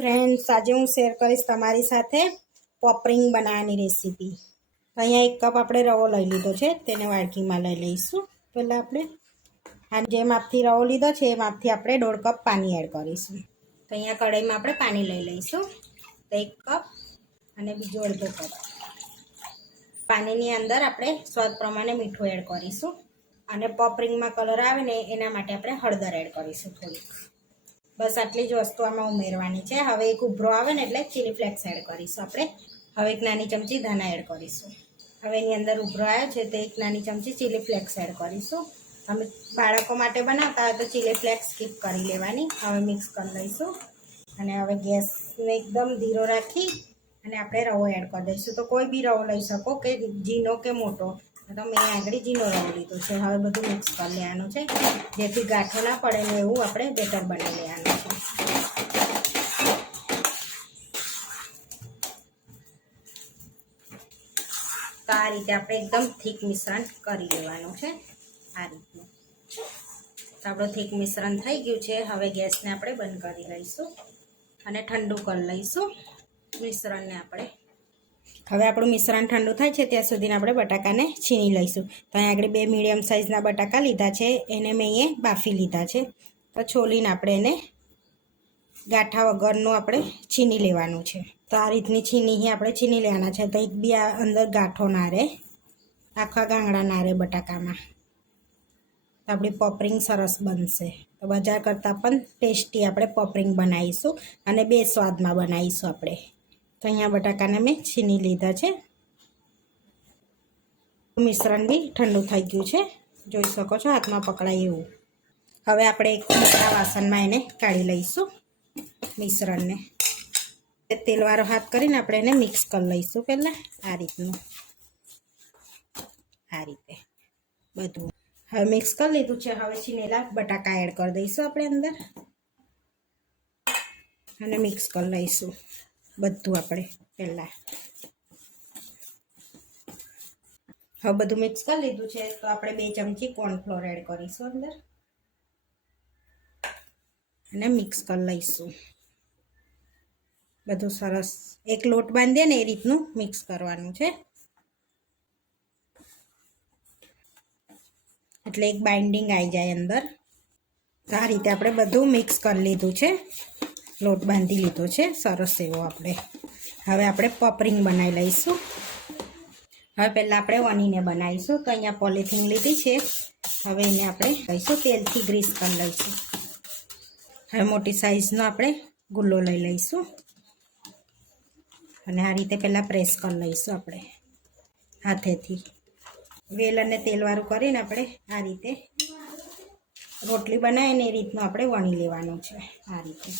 Friends, આજે હું share કરીશ તમારી સાથે પોપરિંગ બનાવવાની રેસીપી. અહીંયા 1 કપ આપણે રવો લઈ લીધો છે, તેને વાડકીમાં લઈ લઈશું. પહેલાં આપણે આ જે માપથી રવો લીધો છે એ માપથી આપણે 1.5 કપ પાણી એડ કરીશું. તો અહીંયા કઢાઈમાં આપણે પાણી લઈ લઈશું. તો 1 કપ અને બીજો અડધો કપ. પાણીની અંદર આપણે સ્વાદ પ્રમાણે મીઠું એડ કરીશું અને પોપરિંગમાં કલર આવે ને એના માટે આપણે હળદર એડ કરીશું થોડીક. બસ આટલી જ વસ્તુ આમાં ઉમેરવાની છે. હવે એક ઉભરો આવે ને એટલે ચીલી ફ્લેક્સ એડ કરીશું આપણે. હવે 1 નાની ચમચી ધાણા એડ કરીશું. હવે એની અંદર ઉભરો આવ્યો છે તો 1 નાની ચમચી ચીલી ફ્લેક્સ એડ કરીશું. અમે બાળકો માટે બનાવતા હોય તો ચીલી ફ્લેક્સ સ્કીપ કરી લેવાની. હવે મિક્સ કરી લઈશું અને હવે ગેસને એકદમ ધીરો રાખી અને આપણે રવો એડ કરી દઈશું. તો કોઈ બી રવો લઈ શકો, કે ઝીણો કે મોટો. તો મેં આગળ ઝીણો રવો લીધો છે. હવે બધું મિક્સ કરી લેવાનું છે, જેથી ગાંઠો ના પડે ને એવું આપણે બેટર બનાવી લેવાનું છે. તો આ રીતે આપણે એકદમ થીક મિશ્રણ કરી લેવાનું છે. આ રીતનું તો આપણું થીક મિશ્રણ થઈ ગયું છે. હવે ગેસને આપણે બંધ કરી લઈશું અને ઠંડુ કરી લઈશું મિશ્રણને આપણે. હવે આપણું મિશ્રણ ઠંડુ થાય છે ત્યાં સુધીને આપણે બટાકાને છીણી લઈશું. તો અહીં આગળ 2 મીડિયમ સાઇઝના બટાકા લીધા છે, એને મેં અહીંયા બાફી લીધા છે. તો છોલીને આપણે એને ગાંઠા વગરનું આપણે છીણી લેવાનું છે. તો આ રીતની છીણી આપણે છીણી લેવાના છે. તો એક બી આ અંદર ગાંઠો ના રહે, આખા ગાંગડા ના રહે બટાકામાં. તો આપણી પોપરિંગ સરસ બનશે. તો બજાર કરતાં પણ ટેસ્ટી આપણે પોપરિંગ બનાવીશું અને 2 સ્વાદમાં બનાવીશું આપણે. તો અહીંયા બટાકાને મેં છીની લીધા છે. મિશ્રણ બી ઠંડુ થઈ ગયું છે, જોઈ શકો છો, હાથમાં પકડાય એવું. હવે આપણે એક મોટા વાસણમાં એને કાઢી લઈશું મિશ્રણને. તેલવાળો હાથ કરીને આપણે એને મિક્સ કરી લઈશું પહેલાં આ રીતનું. આ રીતે બધું હવે મિક્સ કરી લીધું છે. હવે છીનેલા બટાકા એડ કરી દઈશું આપણે અંદર અને મિક્સ કરી લઈશું બધું આપણે પહેલાં. હવે બધું મિક્સ કરી લીધું છે તો આપણે 2 ચમચી કોર્નફ્લોર એડ કરીશું અંદર અને મિક્સ કરી લઈશું બધું સરસ. એક લોટ બાંધીએ ને એ રીતનું મિક્સ કરવાનું છે, એટલે એક બાઇન્ડિંગ આવી જાય અંદર. તો આ રીતે આપણે બધું મિક્સ કરી લીધું છે, લોટ બાંધી લીધો છે સરસ એવો આપણે. હવે આપણે પોપરિંગ બનાવી લઈશું. હવે પહેલાં આપણે વણીને બનાવીશું. તો અહીંયા પોલિથીન લીધી છે. હવે એને આપણે લઈશું, તેલથી ગ્રીસ કરી લઈશું. હવે મોટી સાઈઝનો આપણે ગુલ્લો લઈ લઈશું અને આ રીતે પહેલાં પ્રેસ કરી લઈશું આપણે હાથેથી. વેલ અને તેલવાળું કરીને આપણે આ રીતે રોટલી બનાવીને એ રીતનું આપણે વણી લેવાનું છે આ રીતે.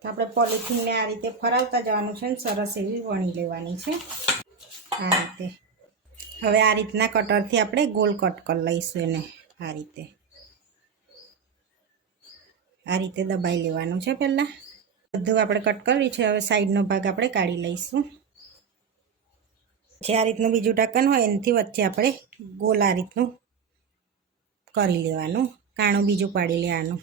તો આપણે પોલિથીનને આ રીતે ફરાવતા જવાનું છે ને સરસ એવી વણી લેવાની છે આ રીતે. હવે આ રીતના કટરથી આપણે ગોલ કટ કરી લઈશું એને આ રીતે. આ રીતે દબાઈ લેવાનું છે પહેલાં. બધું આપણે કટ કર્યું છે. હવે સાઈડનો ભાગ આપણે કાઢી લઈશું. જે આ રીતનું બીજું ઢક્કન હોય એનાથી વચ્ચે આપણે ગોલ આ રીતનું કરી લેવાનું, કાણું બીજું પાડી લેવાનું,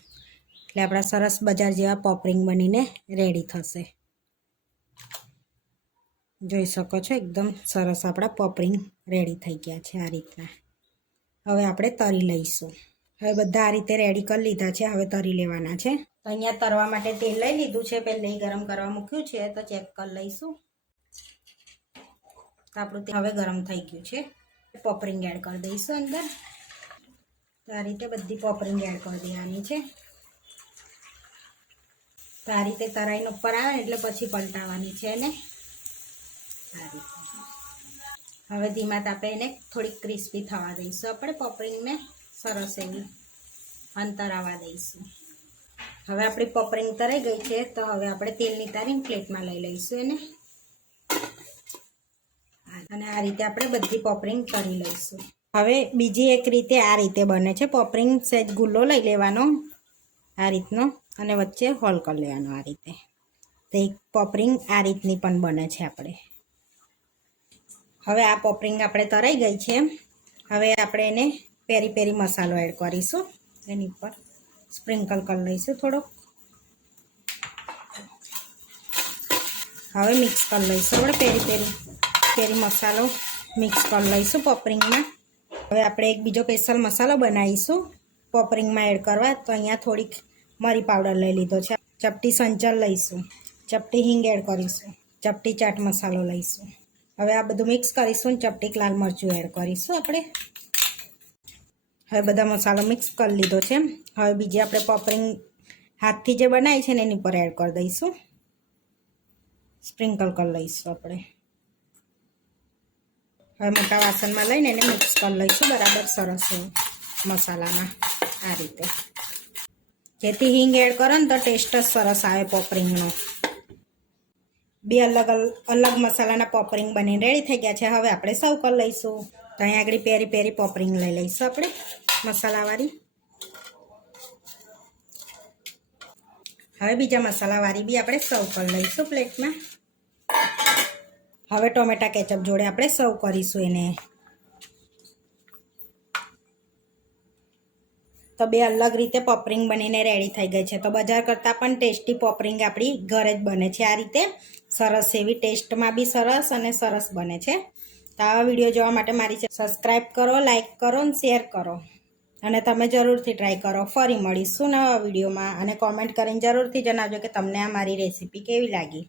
એટલે આપણા સરસ બજાર જેવા પોપરિંગ બનીને રેડી થશે. જોઈ શકો છો એકદમ સરસ આપણા પોપરિંગ રેડી થઈ ગયા છે આ રીતના. હવે આપણે તરી લઈશું. હવે બધા આ રીતે રેડી કરી લીધા છે. હવે તરી લેવાના છે. તો અહીંયા તરવા માટે તેલ લઈ લીધું છે, પહેલાં ગરમ કરવા મૂક્યું છે. તો ચેક કરી લઈશું. તો આપણું તેલ હવે ગરમ થઈ ગયું છે. પોપરિંગ એડ કરી દઈશું અંદર. તો આ રીતે બધી પોપરિંગ એડ કરી દેવાની છે. તો આ રીતે તરાઈને ઉપર આવે ને એટલે પછી પલટાવવાની છે એને આ રીતે. હવે ધીમા તાપે એને થોડીક ક્રિસ્પી થવા દઈશું આપણે પોપરિંગને સરસ એવી અંતરાવા દઈશું. હવે આપણી પોપરિંગ તરાઈ ગઈ છે. તો હવે આપણે તેલની તારીને પ્લેટમાં લઈ લઈશું એને અને આ રીતે આપણે બધી પોપરિંગ તરી લઈશું. હવે બીજી એક રીતે આ રીતે બને છે પોપરિંગ. સહેજ ગુલ્લો લઈ લેવાનો આ રીતનો અને વચ્ચે હોલ કરી લેવાનો આ રીતે. તો એક પોપરિંગ આ રીતની પણ બને છે આપણે. હવે આ પોપરિંગ આપણે તરાઈ ગઈ છે. હવે આપણે એને પેરી પેરી મસાલો એડ કરીશું એની ઉપર. સ્પ્રિંકલ કરી લઈશું થોડોક. હવે મિક્સ કરી લઈશું આપણે પેરી મસાલો મિક્સ કરી લઈશું પોપરિંગમાં. હવે આપણે એક બીજો સ્પેશિયલ મસાલો બનાવીશું પોપરિંગમાં એડ કરવા. તો અહીંયા થોડીક મરી પાવડર લઈ લીધો છે, ચપટી સંચળ લઈશું, ચપટી હિંગ એડ કરીશું, ચપટી ચાટ મસાલો લઈશું. હવે આ બધું મિક્સ કરીશું. ચપટી લાલ મરચું એડ કરીશું આપણે. હવે બધા મસાલો મિક્સ કરી લીધો છે. હવે બીજી આપણે પોપરિંગ હાથથી જે બનાવી છે ને એની પર એડ કરી દઈશું, સ્પ્રિંકલ કરી લઈશું આપણે. હવે મોટા વાસણમાં લઈને એને મિક્સ કરી લઈશું બરાબર સરસ મસાલામાં આ રીતે. જેથી હિંગ એડ કરો ને તો ટેસ્ટ જ સરસ આવે પોપરિંગનો. બે અલગ મસાલાના પોપરિંગ બનીને રેડી થઈ ગયા છે. હવે આપણે સર્વ કરી લઈશું. તો અહીંયા આગળ પેરી પોપરિંગ લઈ લઈશું આપણે મસાલાવાળી. હવે બીજા મસાલાવાળી બી આપણે સર્વ કરી લઈશું પ્લેટમાં. હવે ટોમેટા કેચઅપ જોડે આપણે સર્વ કરીશું એને. તો બે અલગ રીતે પોપરિંગ બનીને રેડી થઈ ગઈ છે. તો બજાર કરતાં પણ ટેસ્ટી પોપરિંગ આપણી ઘરે જ બને છે આ રીતે. સરસ એવી ટેસ્ટમાં બી સરસ અને સરસ બને છે. તો આવા વિડીયો જોવા માટે મારી સબસ્ક્રાઈબ કરો, લાઈક કરો અને શેર કરો. અને તમે જરૂરથી ટ્રાય કરો. ફરી મળીશું નવા વિડીયોમાં. અને કોમેન્ટ કરીને જરૂરથી જણાવજો કે તમને આ મારી રેસીપી કેવી લાગી.